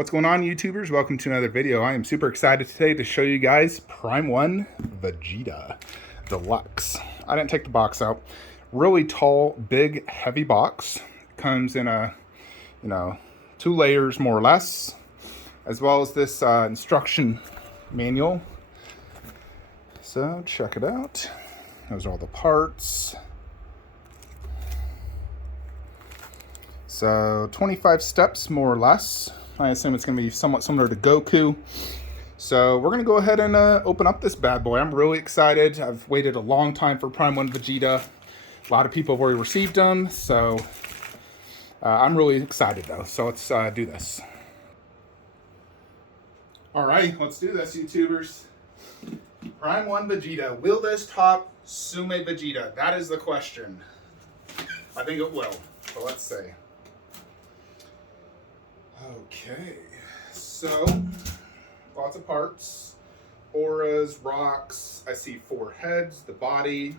What's going on, YouTubers? Welcome to another video. I am super excited today to show you guys Prime 1 Vegeta Deluxe. I didn't take the box out. Really tall, big, heavy box. Comes in a, 2 layers more or less, as well as this instruction manual. So check it out. Those are all the parts. So 25 steps more or less. I assume it's going to be somewhat similar to Goku. So we're going to go ahead and open up this bad boy. I'm really excited. I've waited a long time for Prime 1 Vegeta. A lot of people have already received them. So I'm really excited though. So let's do this. Alright, let's do this, YouTubers. Prime 1 Vegeta. Will this top Sume Vegeta? That is the question. I think it will. But let's see. Okay, so lots of parts, auras, rocks. I see 4 heads, the body.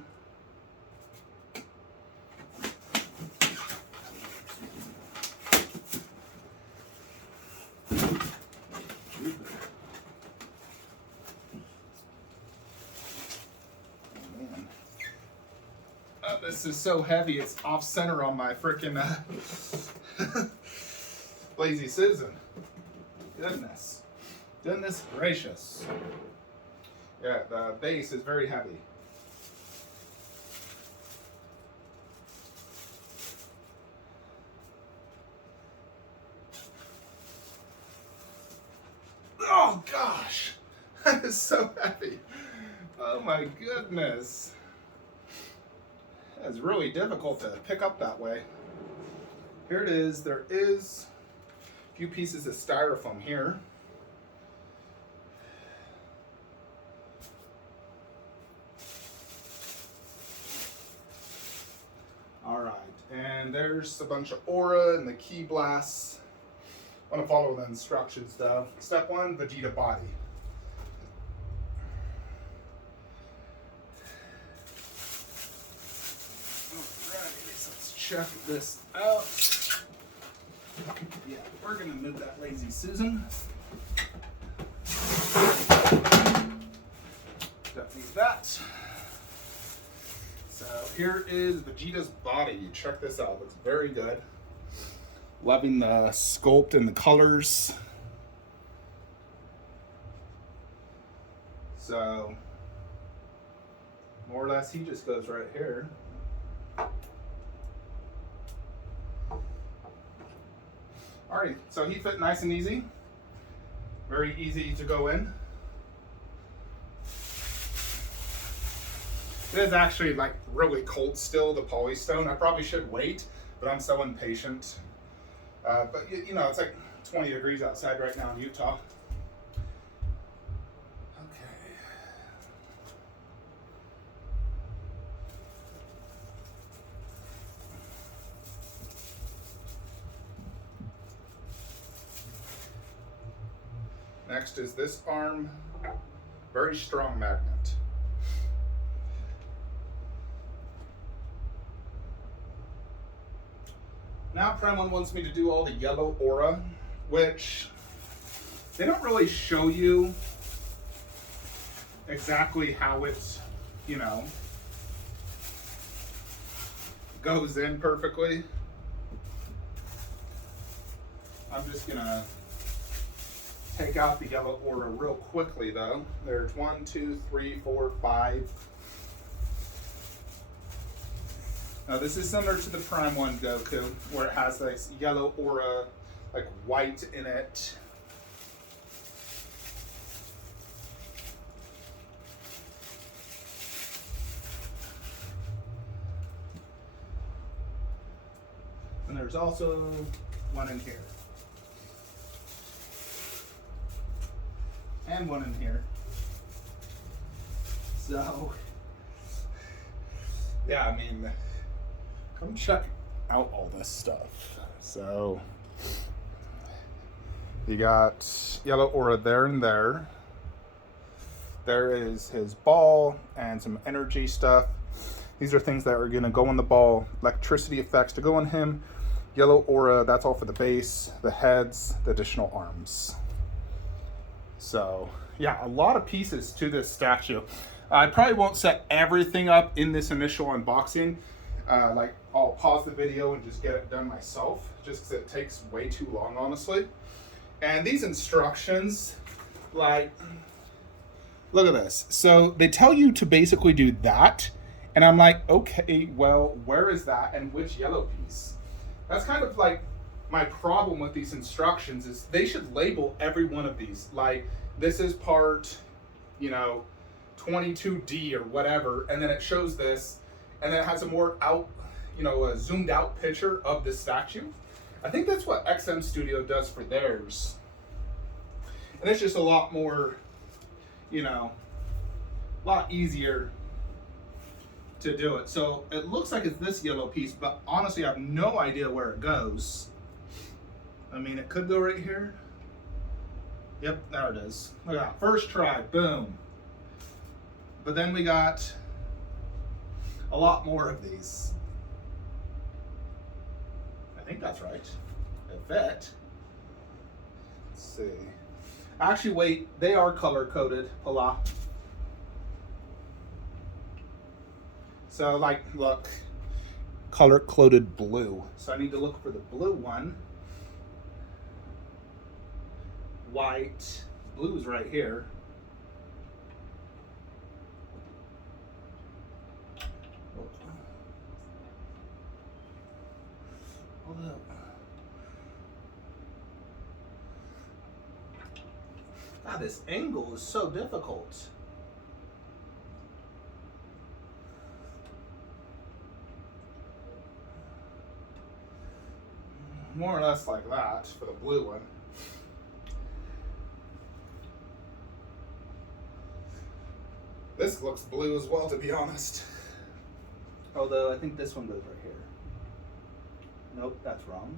Man. Oh, this is so heavy, it's off center on my freaking Lazy Susan. Goodness gracious. Yeah, the base is very heavy. Oh gosh, that is so heavy. Oh my goodness. That's really difficult to pick up that way. Here it is. There is few pieces of styrofoam here. Alright, and there's a bunch of aura and the key blasts. I want to follow the instructions though. Step 1, Vegeta body. Alright, so let's check this out. Yeah, we're gonna move that Lazy Susan. Don't need that. So here is Vegeta's body. Check this out. Looks very good. Loving the sculpt and the colors. So more or less, he just goes right here. Alright, so he fit nice and easy. Very easy to go in. It is actually like really cold still, the polystone. I probably should wait, but I'm so impatient. But you know, it's like 20 degrees outside right now in Utah. Next is this arm, very strong magnet. Now Prime 1 wants me to do all the yellow aura, which they don't really show you exactly how it's, goes in perfectly. I'm just gonna take out the yellow aura real quickly though. There's 1, 2, 3, 4, 5. Now this is similar to the Prime 1 Goku, where it has this yellow aura, like white in it. And there's also one in here. And one in here. So, yeah, I mean, come check out all this stuff. So, you got yellow aura there and there. There is his ball and some energy stuff. These are things that are going to go on the ball, electricity effects to go on him. Yellow aura, that's all for the base, the heads, the additional arms. So yeah, a lot of pieces to this statue. I probably won't set everything up in this initial unboxing. Like I'll pause the video and just get it done myself, just because it takes way too long, honestly. And these instructions, like, look at this. So they tell you to basically do that. And I'm like, okay, well, where is that and which yellow piece? That's kind of like my problem with these instructions is they should label every one of these. Like, this is part, 22D or whatever, and then it shows this, and then it has a more a zoomed out picture of the statue. I think that's what XM Studio does for theirs. And it's just a lot more, a lot easier to do it. So it looks like it's this yellow piece, but honestly I have no idea where it goes. I mean, it could go right here. Yep, there it is. Look at that, first try, boom. But then we got a lot more of these. I think that's right. It fit. Let's see. Actually, wait, they are color coded a lot. So, like, look, color coded blue. So I need to look for the blue one. White, blue is right here. Hold up. God, this angle is so difficult. More or less like that for the blue one. This looks blue as well, to be honest. Although I think this one goes right here. Nope, that's wrong.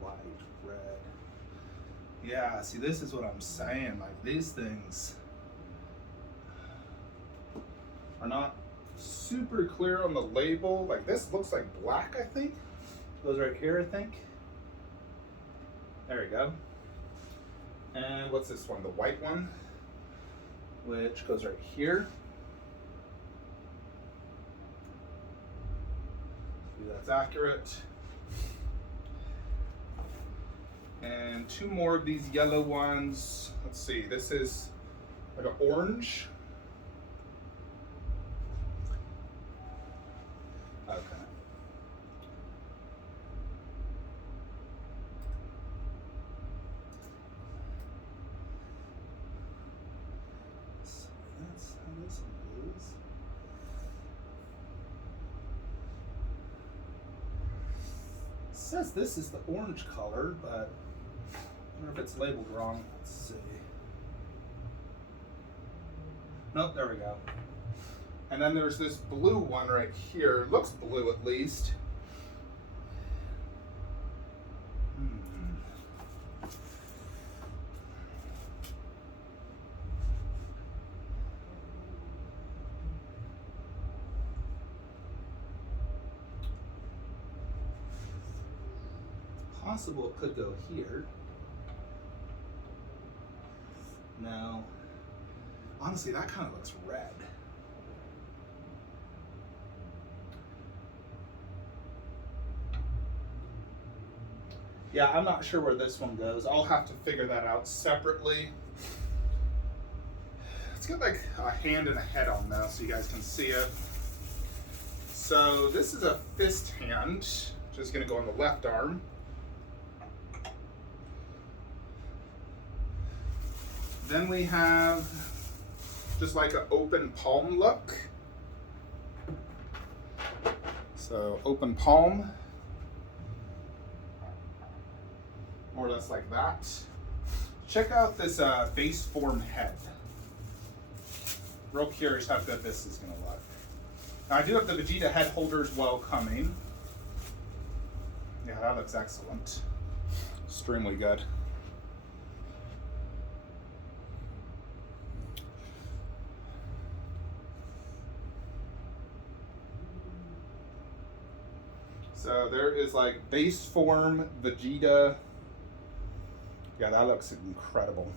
White, red. Yeah, see, this is what I'm saying. Like, these things are not super clear on the label. Like, this looks like black, I think. Goes right here, I think. There we go. And what's this one? The white one, which goes right here. See, that's accurate. And two more of these yellow ones. Let's see, this is like an orange. Okay. So that's how this one is. It says this is the orange color, but I wonder if it's labeled wrong. Let's see. Nope, there we go. And then there's this blue one right here. It looks blue at least. Possible it could go here. No. Honestly, that kind of looks red. Yeah, I'm not sure where this one goes. I'll have to figure that out separately. Let's get like a hand and a head on though so you guys can see it. So this is a fist hand, just gonna go on the left arm. Then we have just like an open palm look. So open palm, more or less like that. Check out this base form head. Real curious how good this is gonna look. Now I do have the Vegeta head holder as well coming. Yeah, that looks excellent. Extremely good. So there is like base form Vegeta. Yeah, that looks incredible.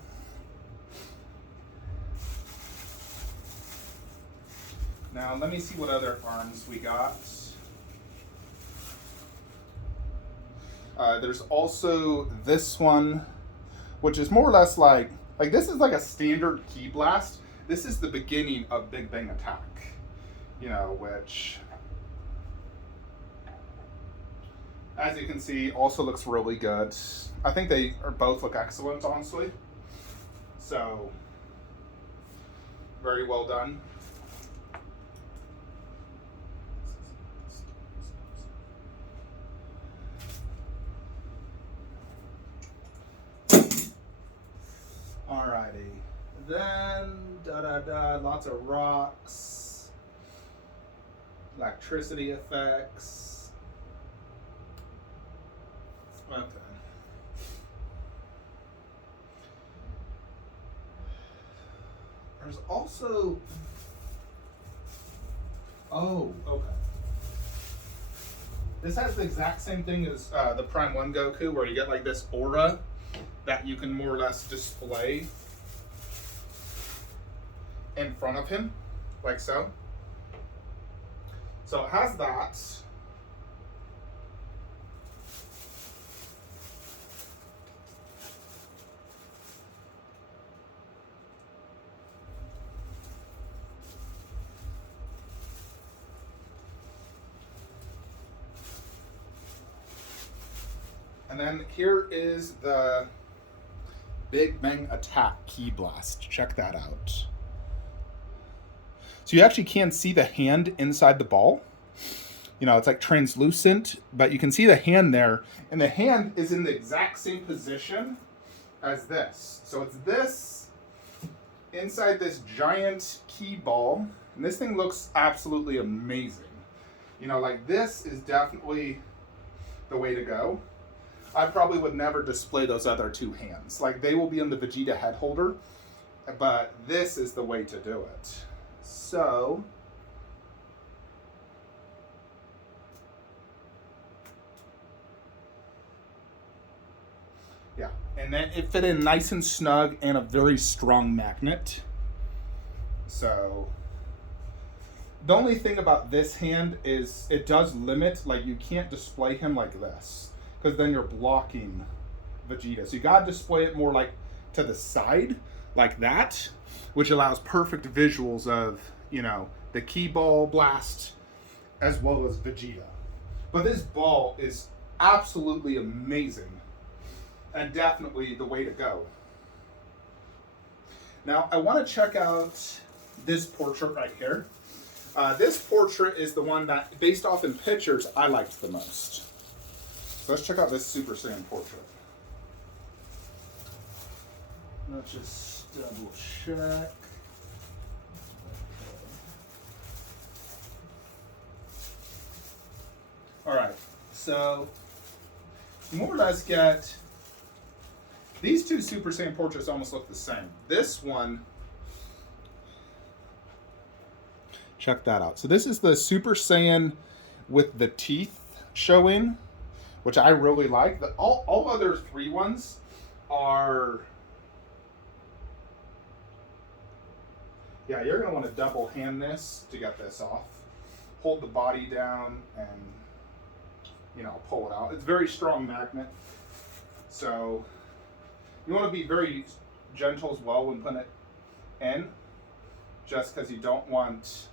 Now let me see what other arms we got. There's also this one, which is more or less like this is like a standard Ki Blast. This is the beginning of Big Bang Attack, you know, which, as you can see, also looks really good. I think they both look excellent, honestly. So, very well done. Alrighty. Then, lots of rocks, electricity effects. Okay. There's also, oh, okay. This has the exact same thing as the Prime 1 Goku, where you get like this aura that you can more or less display in front of him, like so. So it has that. And then here is the Big Bang Attack Ki Blast. Check that out. So you actually can see the hand inside the ball. You know, it's like translucent, but you can see the hand there. And the hand is in the exact same position as this. So it's this inside this giant Ki ball. And this thing looks absolutely amazing. You know, like this is definitely the way to go. I probably would never display those other two hands. Like, they will be in the Vegeta head holder, but this is the way to do it. So, yeah, and then it fit in nice and snug and a very strong magnet. So, the only thing about this hand is it does limit, like, you can't display him like this, because then you're blocking Vegeta. So you gotta display it more like to the side, like that, which allows perfect visuals of, you know, the Ki ball blast as well as Vegeta. But this ball is absolutely amazing and definitely the way to go. Now I want to check out this portrait right here. This portrait is the one that, based off in pictures, I liked the most. So let's check out this Super Saiyan portrait. Let's just double check. All right, so more or less get these two Super Saiyan portraits almost look the same. This one, check that out. So this is the Super Saiyan with the teeth showing, which I really like. All other three ones are, yeah, you're gonna want to double hand this to get this off. Hold the body down and, you know, pull it out. It's a very strong magnet. So you want to be very gentle as well when putting it in, just because you don't want,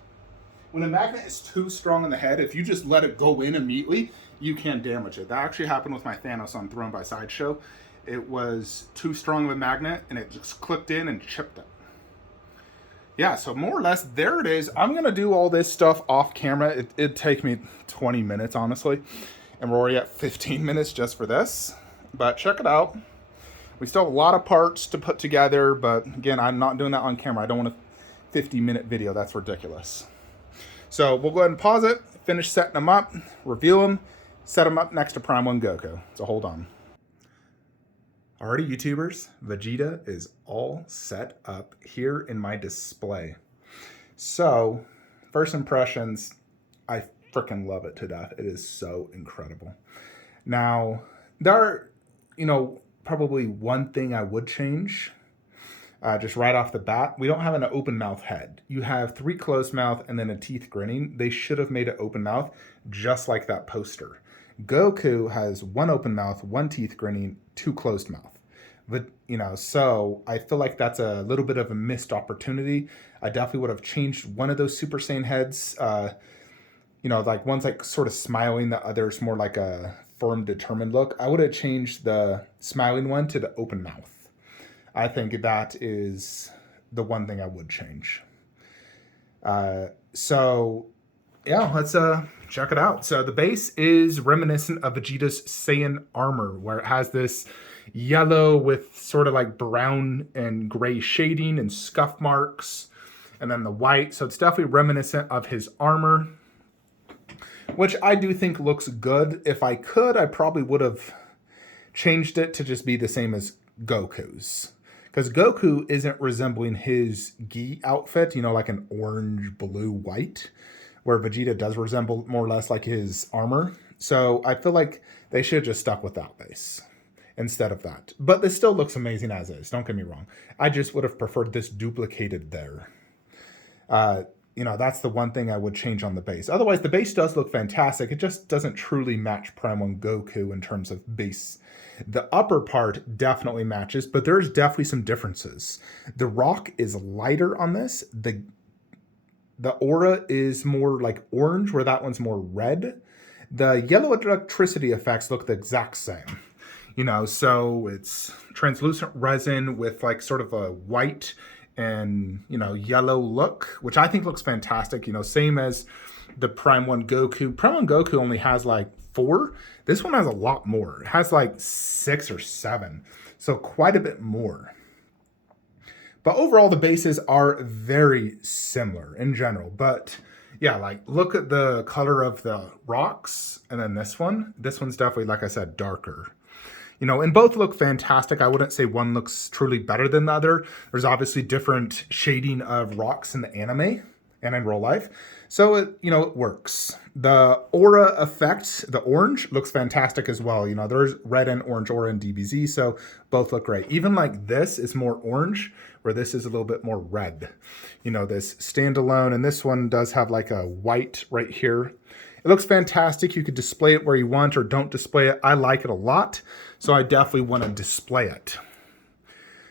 when a magnet is too strong in the head, if you just let it go in immediately, you can damage it. That actually happened with my Thanos on Throne by Sideshow. It was too strong of a magnet and it just clicked in and chipped it. Yeah, so more or less, there it is. I'm gonna do all this stuff off camera. It'd take me 20 minutes, honestly. And we're already at 15 minutes just for this. But check it out. We still have a lot of parts to put together, but again, I'm not doing that on camera. I don't want a 50-minute video. That's ridiculous. So we'll go ahead and pause it, finish setting them up, review them, set them up next to Prime 1 Goku. So hold on. Alrighty, YouTubers, Vegeta is all set up here in my display. So, first impressions, I freaking love it to death. It is so incredible. Now, there are, probably one thing I would change, just right off the bat. We don't have an open mouth head. You have 3 closed mouth and then a teeth grinning. They should have made an open mouth just like that poster. Goku has 1 open mouth, 1 teeth grinning, 2 closed mouth. But, so I feel like that's a little bit of a missed opportunity. I definitely would have changed one of those Super Saiyan heads. Like one's like sort of smiling, the other's more like a firm, determined look. I would have changed the smiling one to the open mouth. I think that is the one thing I would change. Yeah, let's check it out. So the base is reminiscent of Vegeta's Saiyan armor, where it has this yellow with sort of like brown and gray shading and scuff marks, and then the white. So it's definitely reminiscent of his armor, which I do think looks good. If I could, I probably would have changed it to just be the same as Goku's. Because Goku isn't resembling his gi outfit, like an orange, blue, white, where Vegeta does resemble more or less like his armor. So I feel like they should have just stuck with that base instead of that. But this still looks amazing as is, don't get me wrong. I just would have preferred this duplicated there. That's the one thing I would change on the base. Otherwise, the base does look fantastic. It just doesn't truly match Prime 1 Goku in terms of base. The upper part definitely matches, but there's definitely some differences. The rock is lighter on this. The aura is more like orange, where that one's more red. The yellow electricity effects look the exact same. So it's translucent resin with like sort of a white and, yellow look, which I think looks fantastic. Same as the Prime 1 Goku. Prime 1 Goku only has like 4. This one has a lot more. It has like 6 or 7. So quite a bit more. But overall, the bases are very similar in general. But yeah, like look at the color of the rocks and then this one. This one's definitely, like I said, darker. And both look fantastic. I wouldn't say one looks truly better than the other. There's obviously different shading of rocks in the anime and in real life. So it works. The aura effect, the orange, looks fantastic as well. There's red and orange aura in DBZ, so both look great. Even like this is more orange, where this is a little bit more red. This standalone, and this one does have like a white right here. It looks fantastic. You could display it where you want or don't display it. I like it a lot, so I definitely want to display it.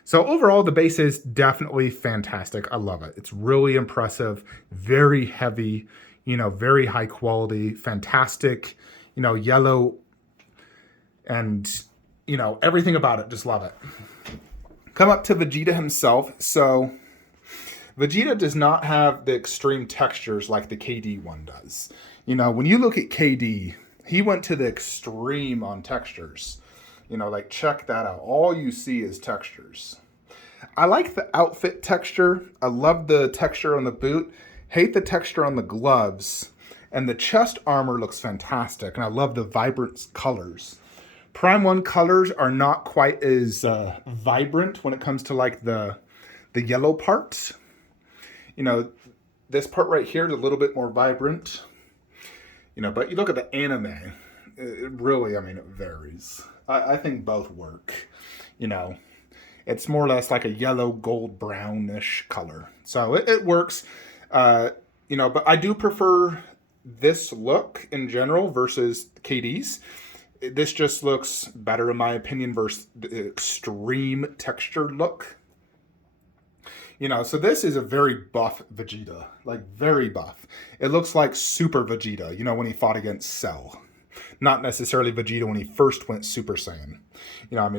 So overall, the base is definitely fantastic. I love it. It's really impressive, very heavy, very high quality, fantastic, yellow, and, everything about it. Just love it. Come up to Vegeta himself. So Vegeta does not have the extreme textures like the KD one does. When you look at KD, he went to the extreme on textures. Like check that out. All you see is textures. I like the outfit texture. I love the texture on the boot. Hate the texture on the gloves. And the chest armor looks fantastic. And I love the vibrant colors. Prime 1 colors are not quite as vibrant when it comes to like the yellow parts. This part right here is a little bit more vibrant. But you look at the anime, it really, it varies. I think both work. It's more or less like a yellow, gold, brownish color. So it works. But I do prefer this look in general versus KD's. This just looks better in my opinion versus the extreme texture look. So this is a very buff Vegeta, like very buff. It looks like Super Vegeta, when he fought against Cell. Not necessarily Vegeta when he first went Super Saiyan.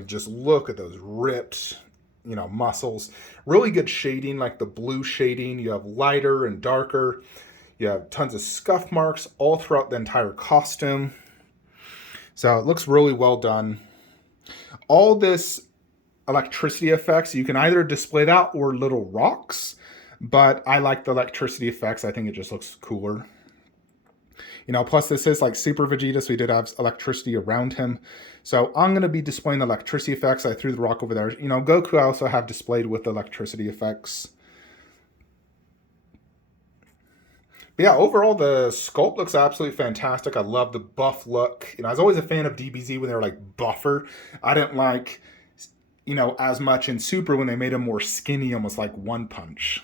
Just look at those ripped, muscles. Really good shading, like the blue shading. You have lighter and darker. You have tons of scuff marks all throughout the entire costume. So it looks really well done. All this electricity effects, you can either display that or little rocks, but I like the electricity effects. I think it just looks cooler. You know, plus this is like Super Vegeta, so he did have electricity around him. So I'm going to be displaying the electricity effects. I threw the rock over there. You know, Goku I also have displayed with the electricity effects. But yeah, overall, the sculpt looks absolutely fantastic. I love the buff look. You know, I was always a fan of DBZ when they were like buffer. I didn't like, you know, as much in Super when they made him more skinny, almost like One Punch.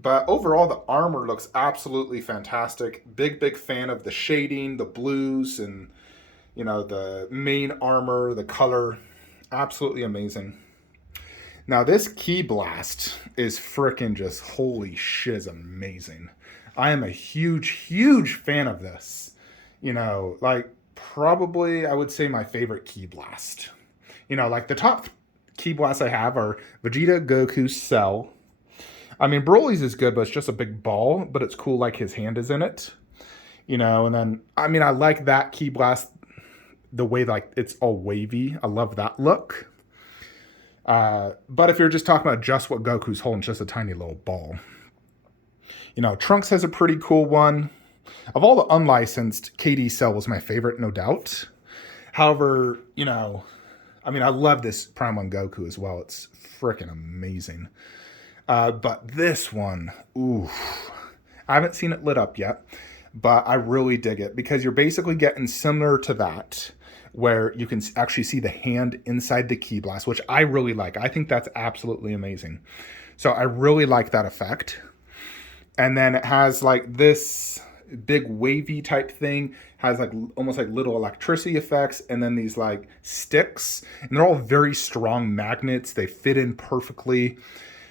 But overall, the armor looks absolutely fantastic. Big fan of the shading, the blues, and, you know, the main armor, the color. Absolutely amazing. Now, this Ki Blast is frickin' just, holy shiz, amazing. I am a huge fan of this. You know, like, probably, I would say my favorite Ki Blast. You know, like, the top Ki Blasts I have are Vegeta, Goku, Cell. I mean, Broly's is good, but it's just a big ball, but it's cool like his hand is in it. You know, and then, I mean, I like that Ki Blast, the way, like, it's all wavy. I love that look. But if you're just talking about just what Goku's holding, just a tiny little ball. You know, Trunks has a pretty cool one. Of all the unlicensed, KD Cell was my favorite, no doubt. However, you know, I mean, I love this Prime 1 Goku as well. It's freaking amazing. But this one, ooh, I haven't seen it lit up yet, but I really dig it because you're basically getting similar to that, where you can actually see the hand inside the Ki Blast, which I really like. I think that's absolutely amazing. So I really like that effect. And then it has like this big wavy type thing, has like almost like little electricity effects, and then these like sticks, and they're all very strong magnets. They fit in perfectly.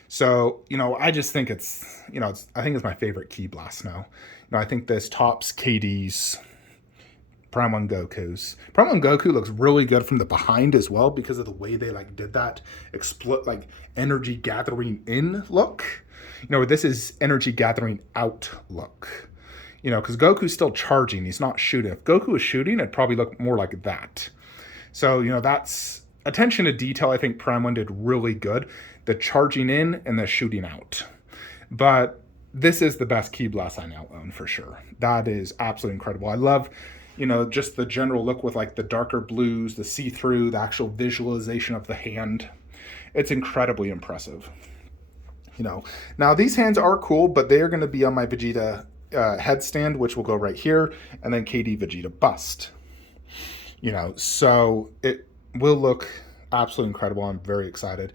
So, you know, I just think it's, you know, I think it's my favorite Ki Blast now. You know, I think this tops KD's Prime 1 Goku's. Prime 1 Goku looks really good from the behind as well because of the way they like did that like energy gathering in look. You know, this is energy gathering out look. You know, because Goku's still charging, he's not shooting. If Goku was shooting, it'd probably look more like that. So, you know, that's attention to detail. I think Prime 1 did really good. The charging in and the shooting out. But this is the best Ki Blast I now own for sure. That is absolutely incredible. I love, you know, just the general look with like the darker blues, the see-through, the actual visualization of the hand. It's incredibly impressive. You know, now these hands are cool, but they are going to be on my Vegeta headstand, which will go right here, and then KD Vegeta bust. You know, so it will look absolutely incredible. I'm very excited.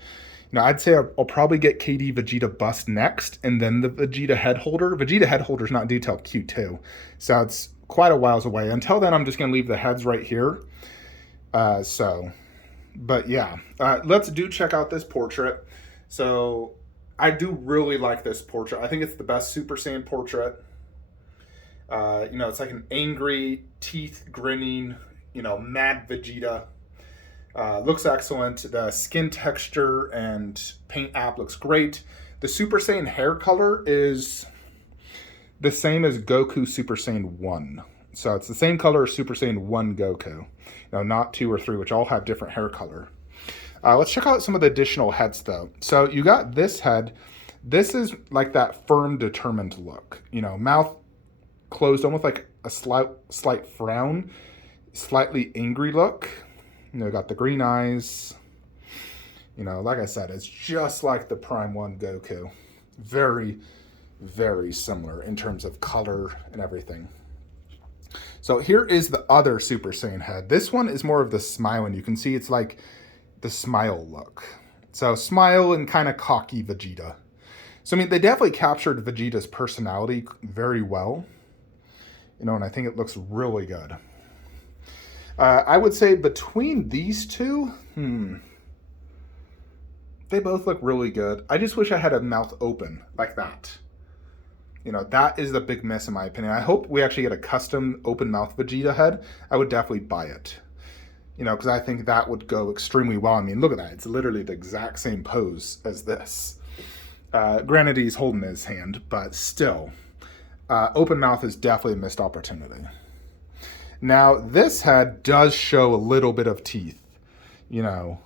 Now, I'd say I'll probably get KD Vegeta bust next, and then the Vegeta head holder. Vegeta head holder is not due till Q2, so it's quite a whiles away. Until then, I'm just going to leave the heads right here. But yeah, let's check out this portrait. So I do really like this portrait. I think it's the best Super Saiyan portrait. You know, it's like an angry, teeth grinning, you know, mad Vegeta. Looks excellent. The skin texture and paint app looks great. The Super Saiyan hair color is the same as Goku Super Saiyan 1. So it's the same color as Super Saiyan 1 Goku. No, not 2 or 3, which all have different hair color. Let's check out some of the additional heads, though. So you got this head. This is like that firm, determined look. You know, mouth closed, almost like a slight frown. Slightly angry look. You know, got the green eyes. You know, like I said, it's just like the Prime 1 Goku. Very, very similar in terms of color and everything. So here is the other Super Saiyan head. This one is more of the smile, and you can see it's like the smile look. So smile and kind of cocky Vegeta. So, I mean, they definitely captured Vegeta's personality very well. You know, and I think it looks really good. I would say between these two, they both look really good. I just wish I had a mouth open like that. You know, that is the big miss in my opinion. I hope we actually get a custom open mouth Vegeta head. I would definitely buy it. You know, because I think that would go extremely well. I mean, look at that. It's literally the exact same pose as this. Granted, he's holding his hand, but still. Open mouth is definitely a missed opportunity. Now, this head does show a little bit of teeth, you know.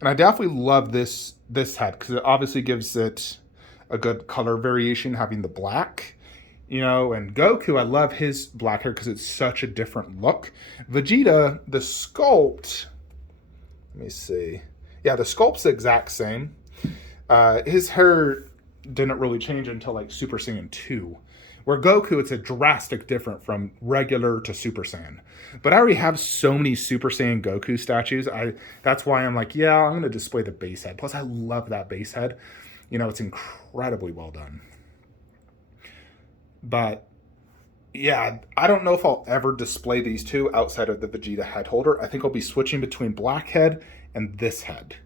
And I definitely love this head because it obviously gives it a good color variation, having the black. You know, and Goku, I love his black hair because it's such a different look. Vegeta, the sculpt, let me see. Yeah, the sculpt's the exact same. His hair didn't really change until like Super Saiyan 2. Where Goku, it's a drastic different from regular to Super Saiyan. But I already have so many Super Saiyan Goku statues. That's why I'm like, yeah, I'm going to display the base head. Plus, I love that base head. You know, it's incredibly well done. But yeah, I don't know if I'll ever display these two outside of the Vegeta head holder. I think I'll be switching between black head and this head.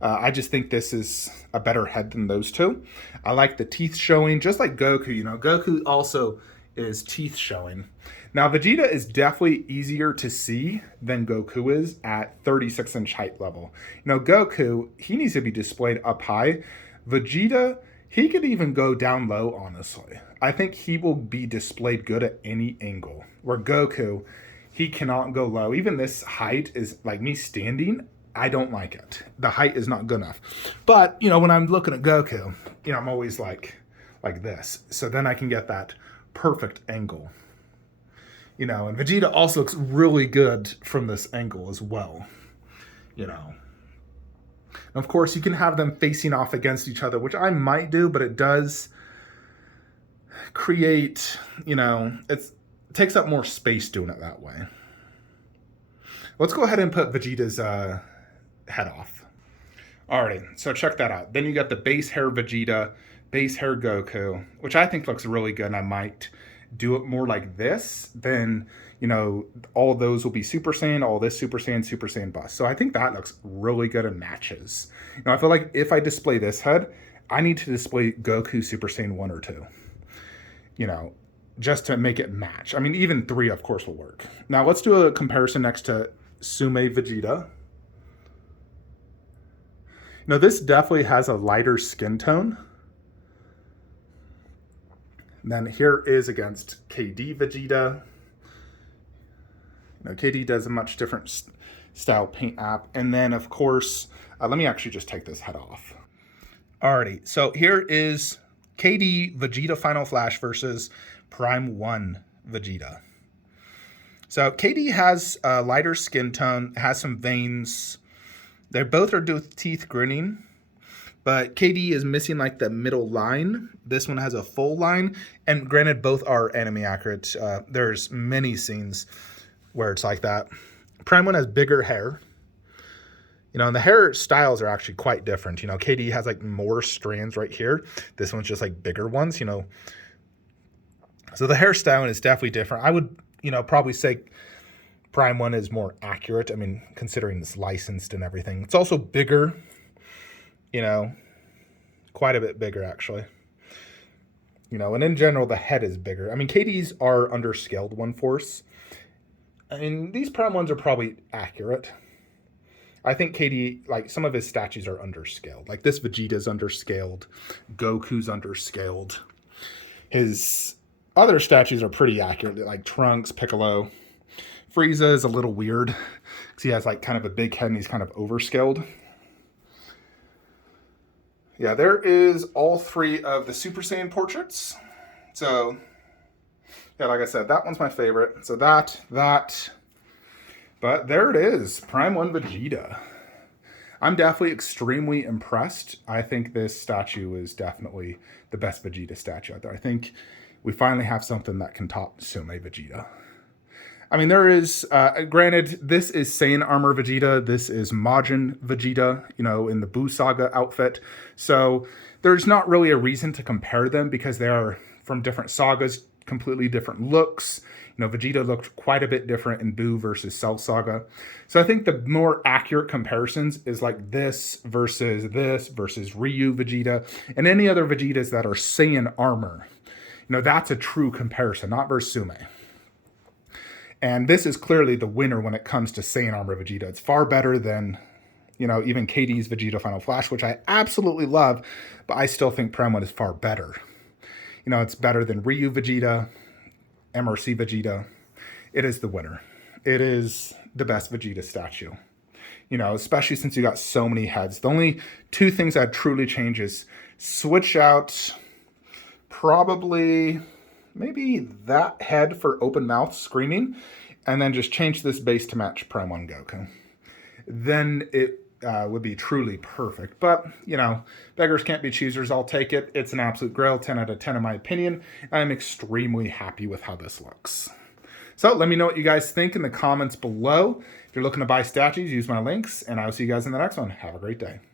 I just think this is a better head than those two. I like the teeth showing, just like Goku. You know, Goku also is teeth showing. Now, Vegeta is definitely easier to see than Goku is at 36-inch height level. You know, Goku, he needs to be displayed up high. Vegeta, he could even go down low, honestly. I think he will be displayed good at any angle. Where Goku, he cannot go low. Even this height is like me standing. I don't like it. The height is not good enough. But, you know, when I'm looking at Goku, you know, I'm always like this. So then I can get that perfect angle. You know, and Vegeta also looks really good from this angle as well. You know. And of course, you can have them facing off against each other, which I might do, but it does create, you know, it takes up more space doing it that way. Let's go ahead and put Vegeta's head off. Alrighty, so check that out. Then you got the base hair Vegeta, base hair Goku, which I think looks really good, and I might do it more like this. Then, you know, all of those will be Super Saiyan, all this Super Saiyan bust. So I think that looks really good and matches. You know, I feel like if I display this head, I need to display Goku Super Saiyan 1 or 2. You know, just to make it match. I mean, even 3, of course, will work. Now, let's do a comparison next to Sume Vegeta. Now, this definitely has a lighter skin tone. And then here is against KD Vegeta. You know, KD does a much different style paint app. And then, of course, let me actually just take this head off. Alrighty, so here is KD Vegeta Final Flash versus Prime 1 Vegeta. So KD has a lighter skin tone, has some veins. They both are with teeth grinning, but KD is missing like the middle line. This one has a full line, and granted, both are anime accurate. There's many scenes where it's like that. Prime 1 has bigger hair. You know, and the hair styles are actually quite different. You know, KD has like more strands right here. This one's just like bigger ones, you know. So the hairstyling is definitely different. I would, you know, probably say Prime 1 is more accurate. I mean, considering it's licensed and everything. It's also bigger, you know, quite a bit bigger, actually. You know, and in general, the head is bigger. I mean, KD's are underscaled 1/4. I mean, these Prime 1s are probably accurate. I think KD, like, some of his statues are underscaled. Like, this Vegeta's underscaled. Goku's underscaled. His other statues are pretty accurate, like Trunks, Piccolo. Frieza is a little weird because he has like kind of a big head and he's kind of overscaled. Yeah, there is all 3 of the Super Saiyan portraits. So, yeah, like I said, that one's my favorite. So that. But there it is, Prime 1 Vegeta. I'm definitely extremely impressed. I think this statue is definitely the best Vegeta statue out there. I think we finally have something that can top Sume Vegeta. I mean, there is, granted, this is Saiyan Armor Vegeta. This is Majin Vegeta, you know, in the Buu Saga outfit. So there's not really a reason to compare them because they are from different sagas, completely different looks. You know, Vegeta looked quite a bit different in Buu versus Cell Saga. So I think the more accurate comparisons is like this versus Ryu Vegeta and any other Vegetas that are Saiyan Armor. You know, that's a true comparison, not versus Sume. And this is clearly the winner when it comes to Saiyan Armor Vegeta. It's far better than, you know, even KD's Vegeta Final Flash, which I absolutely love, but I still think Prime 1 is far better. You know, it's better than Ryu Vegeta, MRC Vegeta. It is the winner. It is the best Vegeta statue. You know, especially since you got so many heads. The only 2 things I'd truly change is switch out probably maybe that head for open mouth screaming, and then just change this base to match Prime 1 Goku. Then it would be truly perfect. But, you know, beggars can't be choosers. I'll take it. It's an absolute grail, 10 out of 10 in my opinion. I'm extremely happy with how this looks. So let me know what you guys think in the comments below. If you're looking to buy statues, use my links, and I will see you guys in the next one. Have a great day.